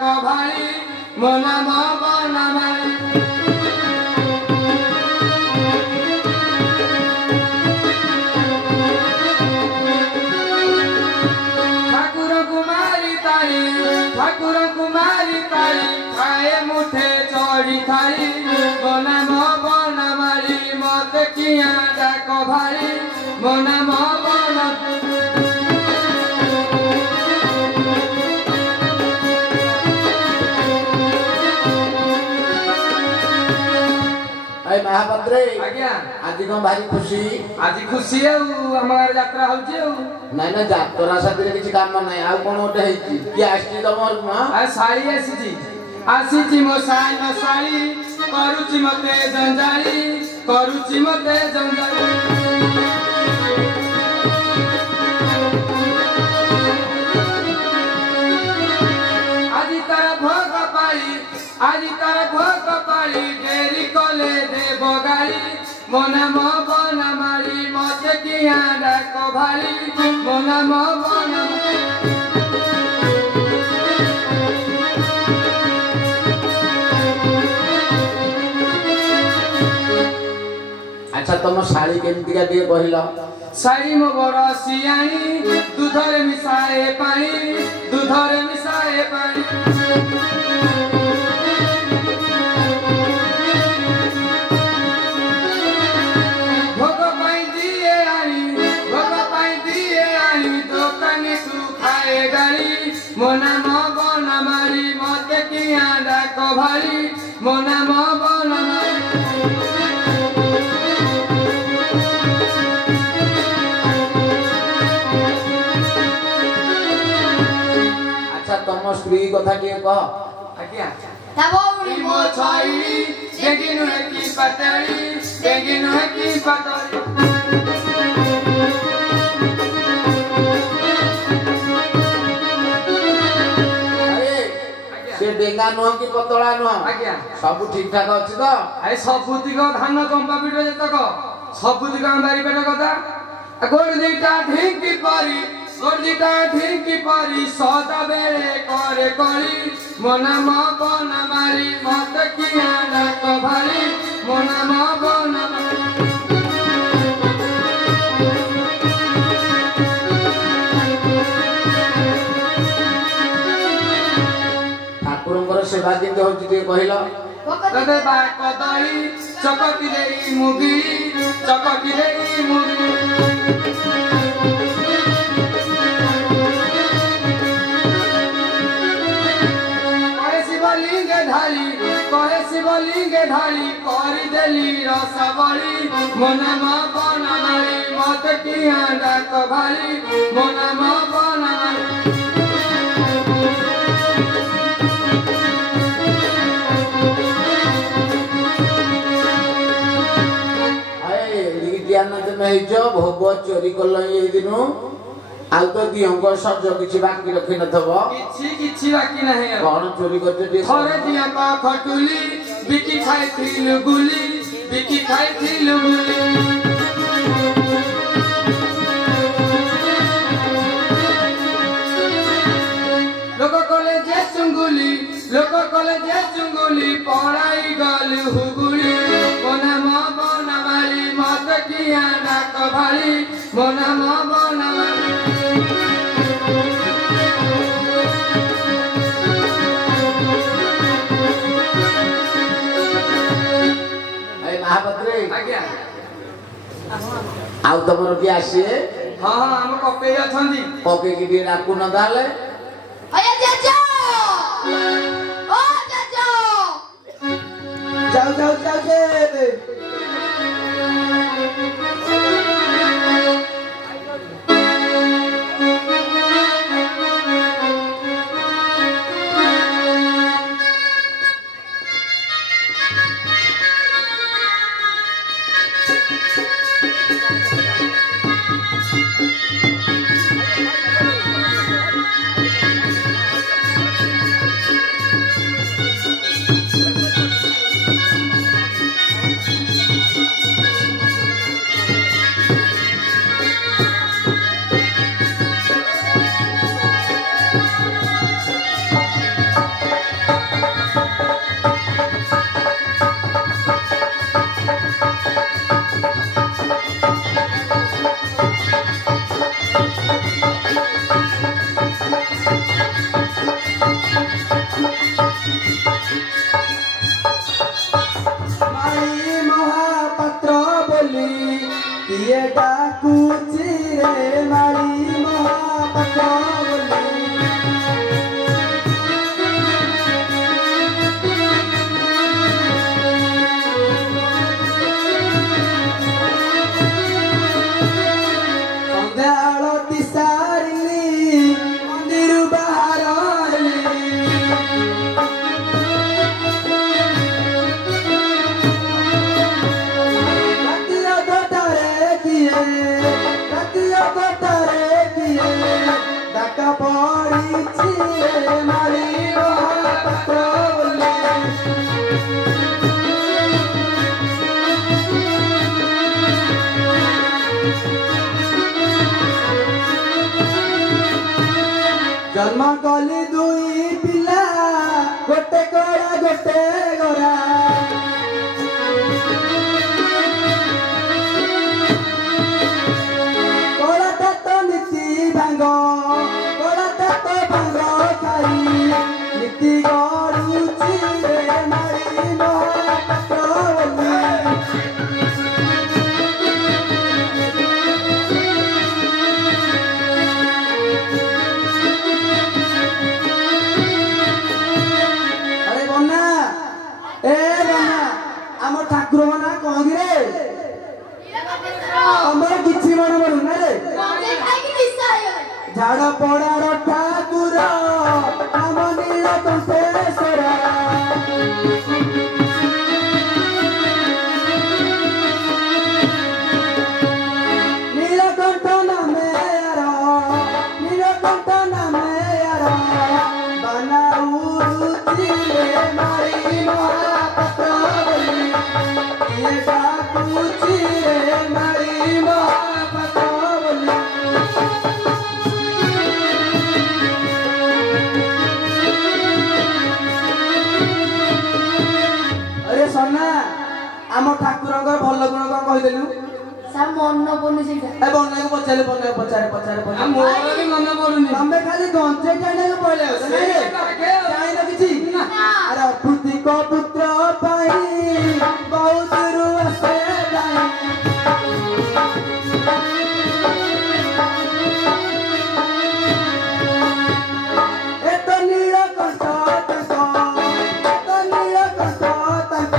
डाक भाई मो नाम बनमाली ठाकुर कुमारी ताई खाए मुठे चढ़ी थाई मो नाम बनमाली मत किया डाक भाई मो नाम महापात्रे आज्ञा आज कौन भारी खुशी आज खुशी आम गाँव यात्रा होची नाई ना यात्रा साथी किसी काम ना आ कौन गोटे किए आसी तुम शाड़ी आसी मो साई न शाड़ी करुची मते जंजाली आज तार भोग पाली डेरी कले दे बगाली मो नाम बनमाली मत किया डाक भाली मो नाम बनमाली अच्छा तुम शाड़ी केमती का दिए कहल शाड़ी मो बड़ सियाणी दूधरे मिसाए पानी भोग पाई दिए आनी दोकानी तू खाए गाड़ी मो नाम बनमाली मत किया डाक भाली मो नाम बनमाली तुम स्त्री कथा टे कह आज्ञा Tabori मो छाई देखिनु है की पतली अरे से डेंगा नुह कि पतला नुह आज्ञा सब ठीक ठाक अछि तो आए सबुतिक धान चंपा पीठ जतक सबुतिक बारी पेट कथा गोड़ दिटा ढिंकी परी सदा बेले करे करी मो नाम बनमाली मत किया डाक भाली मो नाम बनमाली ठाकुरंकर सेवा दिन होची ते कहल तदे बा कदली चकटी देई मुगी कहे शिवलिंगे ढाली करी देली रसावली मो नाम बनमाली मत किया डाक भाली मो नाम बनमाली भोग चोरी कल दिन आउ तो दिहंग सज किसी बाकी रखी नथब किछि बाकी नहीं कौन चोरी करते थरे दिया का खटुली बिकी खाइथिलु गुली लोक कले जे चुंगुली पड़ाई गल हुगुली मो नाम बनमाली मत किया डाक भाली मो नाम बनमाली महापात्रे आज्ञा आउ तुम किए आसी हाँ हम कपे अछंदी कपे की डाकू न दाले अरे चाचा ओ चाचा जाओ जे मारी महापात्र बोली जन्म कली दुई पिला गोटे गोरा गोटे गोरा कोड़ाटा तो नीति भांग कोड़ाटा तो भांग खाई नीति गरुची रे मारी महापात्र बोली आम ठाकुर मना कौन रे हमर किछि मन मन ना रे झाड़ पड़ार ठाकुर नाम नीलकंठेश्वर नीलकंठ नामे यार नीलकंठ नामे यार बनाउरुचि रे मारी महापात्र बोली ये डाकुची रे मारी महापात्र बोली अरे सोना आम ठाकुर भल गुण कौन कहीदेलु मन पड़ुनी से बना को पचारे पचारे मन पड़ुनी तमे खाली गंजे जाने को पड़ले जाइन किछि अरे अपुति को पुत्र पाई बहुत रुसे जाई ए तो नीलकंठ तंक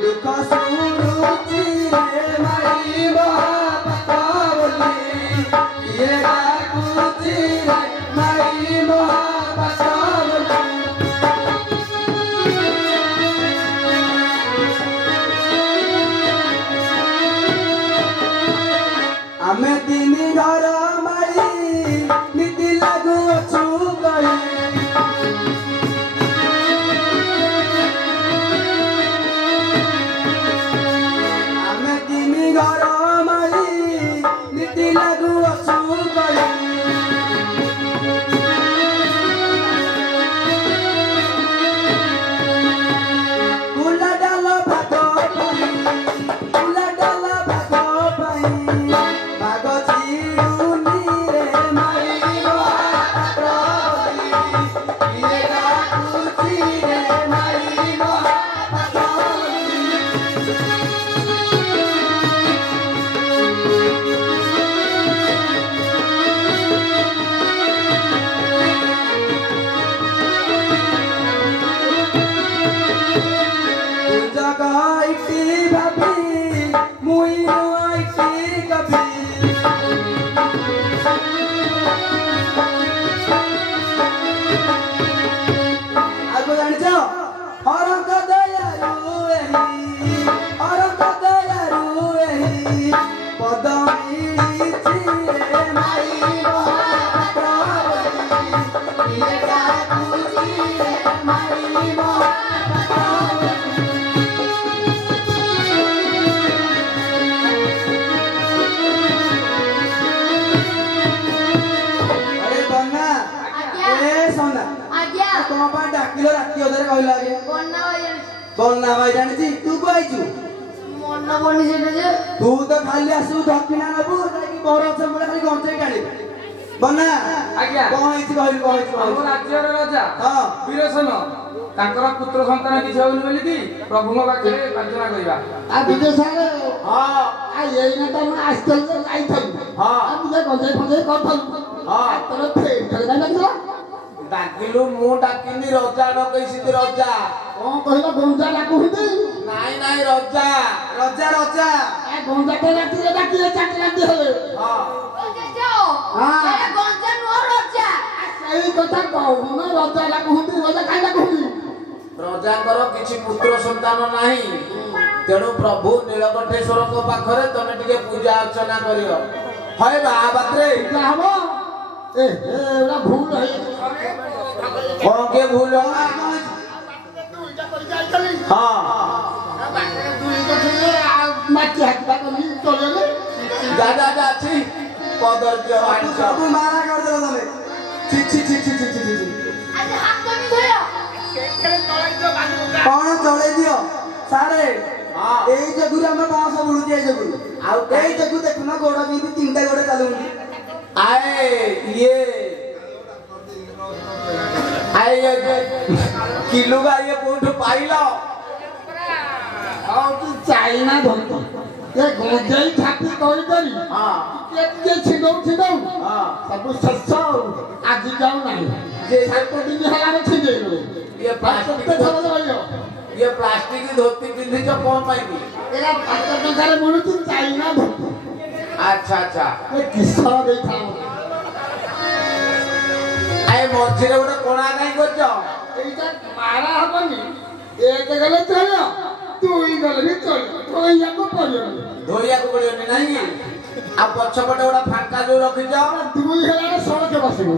दुख सुरुचि रे मारी महापात्र बोली ये डाकुची रे मारी महापात्र बोली आमे तिनी घर मारी नीति लागू अछु गई आमे तिनी घर मारी नीति लागू अछु गई कुला डाल भाग पाई कुला डाल भाग पाई भाग चिरुनी रे मारी महापात्र बोली ये डाकुची रे मारी महापात्र बोली जगाइटी भाभी मुई नुआइटी कभी आगो जानिछ हरक दयारु एही पद मिलिछि रे मारी महापात्र बोली ये डाकुची रे मारी महापात्र अरे बन्ना ए सोना तुम पा डाकिलो राती ओदरे कहला के बन्ना भाई जानिछि तू को आइछु मन पड़ुनी से तू तो खाली आसु धकिना नबु कि बरो चमड़ा खाली गंजे गाड़ी बन्ना आज्ञा कौन आइछि कहली ଆମ ରାଜ୍ୟର ରାଜା हां ବୀରସେନ ତାଙ୍କର ପୁତ୍ର ସନ୍ତାନ କିଛି ହଉନି ବୋଲି କି ପ୍ରଭୁଙ୍କ ପାଖରେ ପ୍ରାର୍ଥନା କରିବା आ विजय सारे हां आ येना त म आजकल आइथल हां आ मुझे गंजे फंजे करथल हां तोर फेर खेलगा लागला डाकिलु मु डाकिनी रजा डकैछि रजा कोन कहला गंजा लागु हिंदी नाई नाई रजा रजा रजा आ गंजा ते राती रे डाकी चाट राती हेले हां हां गंजा नुह रजा सही कथा कहू न रजा लागु हिंदी रजा काई लागु हिंदी रजाଙ୍କର କିଛି ପୁତ୍ର ସନ୍ତାନ ନାହିଁ ତେଣୁ ପ୍ରଭୁ ନୀଳକଣ୍ଠେଶ୍ୱରଙ୍କ ପାଖରେ ତମେ ଟିକେ ପୂଜା ଅର୍ଚ୍ଚନା କରିବ ହଏ ବାବାତ୍ରେ क्या हबो एटा भूल है कौन के भूल हो हाँ दादा जाची कदर्य आनिछ ସବୁ ମାରା କରିଦେଲ ତମେ ଛି ଛି ଛି ଛି ଛି ଛି ଛି ଆଜି ହାତ ବି ଧୋଇଲ କଣ ଚଳେଇ ଦିଅ ସାରେ ହଁ ଏଇ ଯୋଗୁରୁ ଆମେ ବାଉଁଶ ବୁଡୁଛି ଏଇ ଯୋଗୁରୁ ଆଉ ଏଇ ଯୋଗୁ ଦେଖୁନ ଗୋଡ କେମିତି ତିନିଟା ଗୋଡ ଚାଲୁନି आए ये किलो का ये कोठ पाइलो ଆଉ ତୁ ଚାଇନା ଧରିତ ଏ ଗଞ୍ଜେଇ ଛାତି କରି କରି हाँ ଟିକେ ଛିଣ୍ଡଉ हाँ ସବୁ ଶେଷ ଆଜି ଯାଉ ନାହିଁ जे 7 ଦିନ ହେଲାଣି ଛିଣ୍ଡେଇଲୁ ये କେତେ प्लास्टिक ଥର ରହିବ ये प्लास्टिक की धोती पिंधी जो कौन पाएगी ଏରା 5 ଟଙ୍କାରେ ମିଳୁଛି ଚାଇନା ଧରିତ अच्छा अच्छा ଏ କିସର ଦେଇଥାଉ आए मझिरे गोटे कोणा नहीं करछ এইটা ମାରା ହବନି ଏକ ଗଲେ ଚଳିବ ଦୁଇ ଗଲେ ବି ଚଳିବ କହିବାକୁ ପଡ଼ିବନି धोइया को पड़ियोनी नहीं आ पछपटे गोटा फांका जो रखिछ ଦୁଇ ହେଲାରେ ସଡ଼କ ବସିବ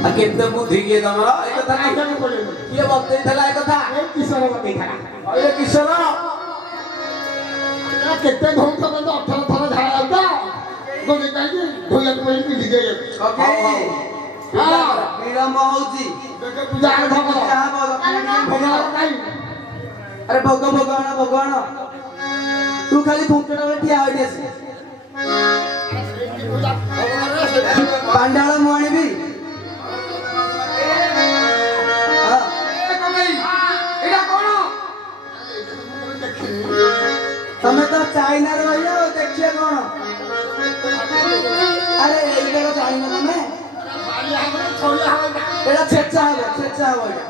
आ केते बुद्धि के तमर ए कथा नहीं କହିବାକୁ ପଡ଼ିବନି किए बतई थला ए कथा ଏ କିସର ବତେଇଥିଲା ए किशोर କେତେ ଧଉଛ ତ 18 ଥର ଝାଡ଼ା ଯାଉଛ ଗୋଡ଼ି କାହିଁକି ଧୋଇବାକୁ ପଡ଼ିବ ପିନ୍ଧି ଯାଇବାକୁ ଓକେ ବିଳମ୍ବ ହଉଛି ପୂଜା ଆରମ୍ଭ କର ଯାହା ଭୋଗ ଭଗବାନ କାହିଁ ଆରେ ଭୋଗ ଭୋଗ ଆଣ ତୁ ଖାଲି ଫୁଙ୍କଟାରେ ଠିଆ ହୋଇଠି ଆସି ପାଣ୍ଡାଳ ମୁଁ ଆଣିବି ହଁ ଏଇଟା କଣ ତମେ ତ ଚାଇନାରେ ରହିଲ ଆଉ ଦେଖିବା କଣ ଆରେ ଏଇଟା ଚାଇନା ତମେ ଏଇଟା ଛେଚା ହବ ଏଇଟା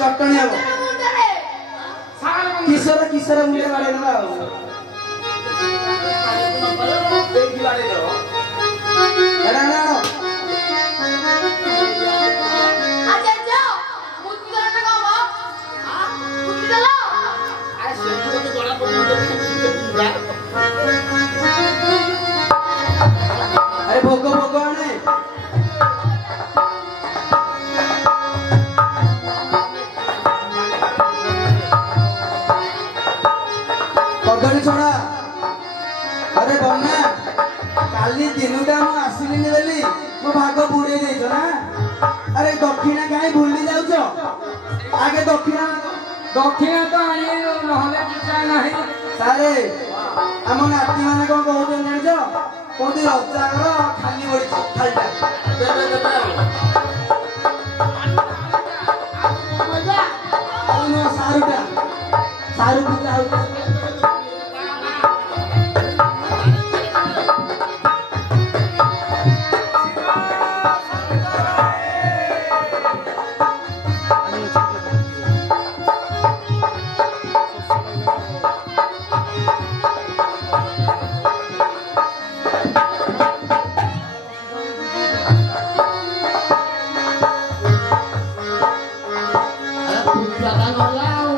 ଚଟଣି ହବ ମୁଣ୍ଡରେ କିଶୋର ମୁଣ୍ଡରେ ବାଡେଇ ଦେବା ଆଉ देखि बाड़े दो ଏଟା ଆଣ ଆଚାର୍ଯ୍ୟ ମୁକ୍ତି ଦେଲ ନା କଣ ମୁକ୍ତି ଦେଲ ଆରେ ଭୋଗ ଆଣେ କଦଳୀ ଛଡ଼ା ଆରେ ବନା କାଲି ଦିନଟା ମୁଁ ଆସିଲିନି ବୋଲି ମୋ ଭାଗ ବୁଡେଇ ଦେଇଛ ନା ଆରେ ଦକ୍ଷିଣା କାହିଁ ଭୁଲି ଯାଉଛ ଆଗେ ଦକ୍ଷିଣା ଦକ୍ଷିଣା ତ ଆଣି ନହେଲେ ପୂଜା ନାହିଁ ସାରେ ଆମ ନାତି ମାନେ କଣ କହୁଛନ୍ତି ଜାଣିଛ କହୁଛି ରଜାଗର ଖାଲି ପଡିଛି ଖାଲିଟା देबे देबे ଆଉ ନୁହଁ ସାରୁ ପୂଜା ହଉଛି ପୂଜା ଗଲା ଆଉ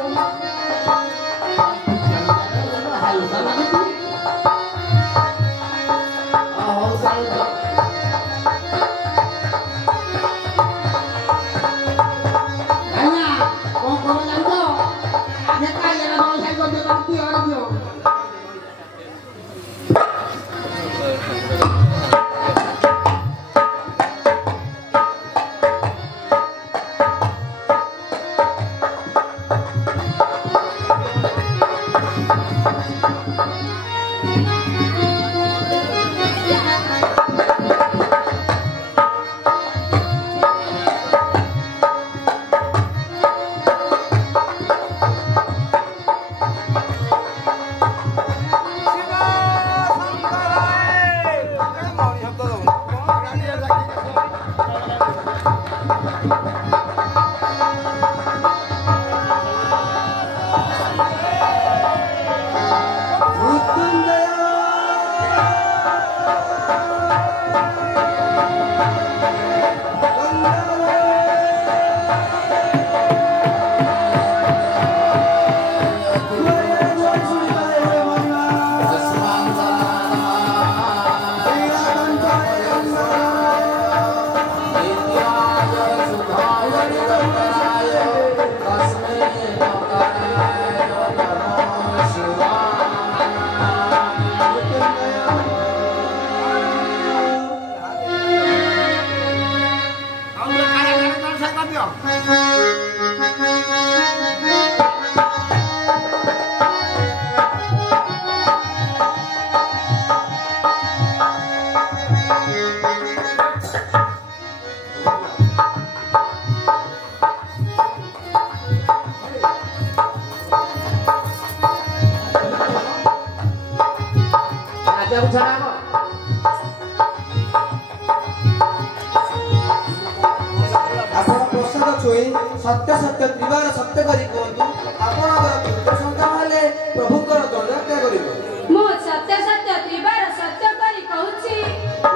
ଦୁହିଁ ସତ୍ୟ ସତ୍ୟ ତ୍ରିବାର ସତ୍ୟ କରି କୁହନ୍ତୁ ଆପଣଙ୍କର ପୁତ୍ର ସନ୍ତାନ ହେଲେ ପ୍ରଭୁଙ୍କର ଦଣ୍ଡଯାତ୍ରା କରିବ। ମୁଁ ସତ୍ୟ ସତ୍ୟ ତ୍ରିବାର ସତ୍ୟ କରି କହୁଛି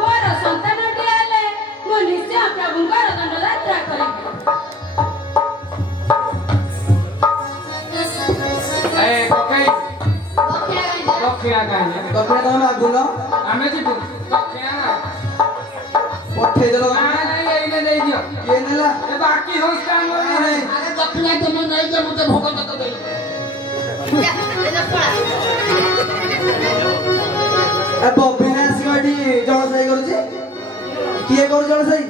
ମୋର ସନ୍ତାନଟି ହେଲେ ମୁଁ ନିଶ୍ଚୟ ପ୍ରଭୁଙ୍କର ଦଣ୍ଡଯାତ୍ରା କରିବି। ଦକ୍ଷିଣା କାହିଁକି ଦକ୍ଷିଣା ତମେ ମାଗୁନ ଆମେ ଯିବୁ ଦକ୍ଷିଣା ପଠେଇଦେଲ ନାଇଁ ଏଇନେ ଦେଇଦିଅ କିଏ ନେଲା ଏ ବାକି ସଂସ୍ଥା ଆମର ନାହିଁ। ଆରେ ଦକ୍ଷିଣା ତମେ ନେଇଯା ମତେ ଭୋଗ ତକ ଦେଇ ଏ ବବିନା ଆସିବ ଏଠି ଜଳସାଇ କରୁଛି କିଏ କରୁଛି ଜଳସାଇ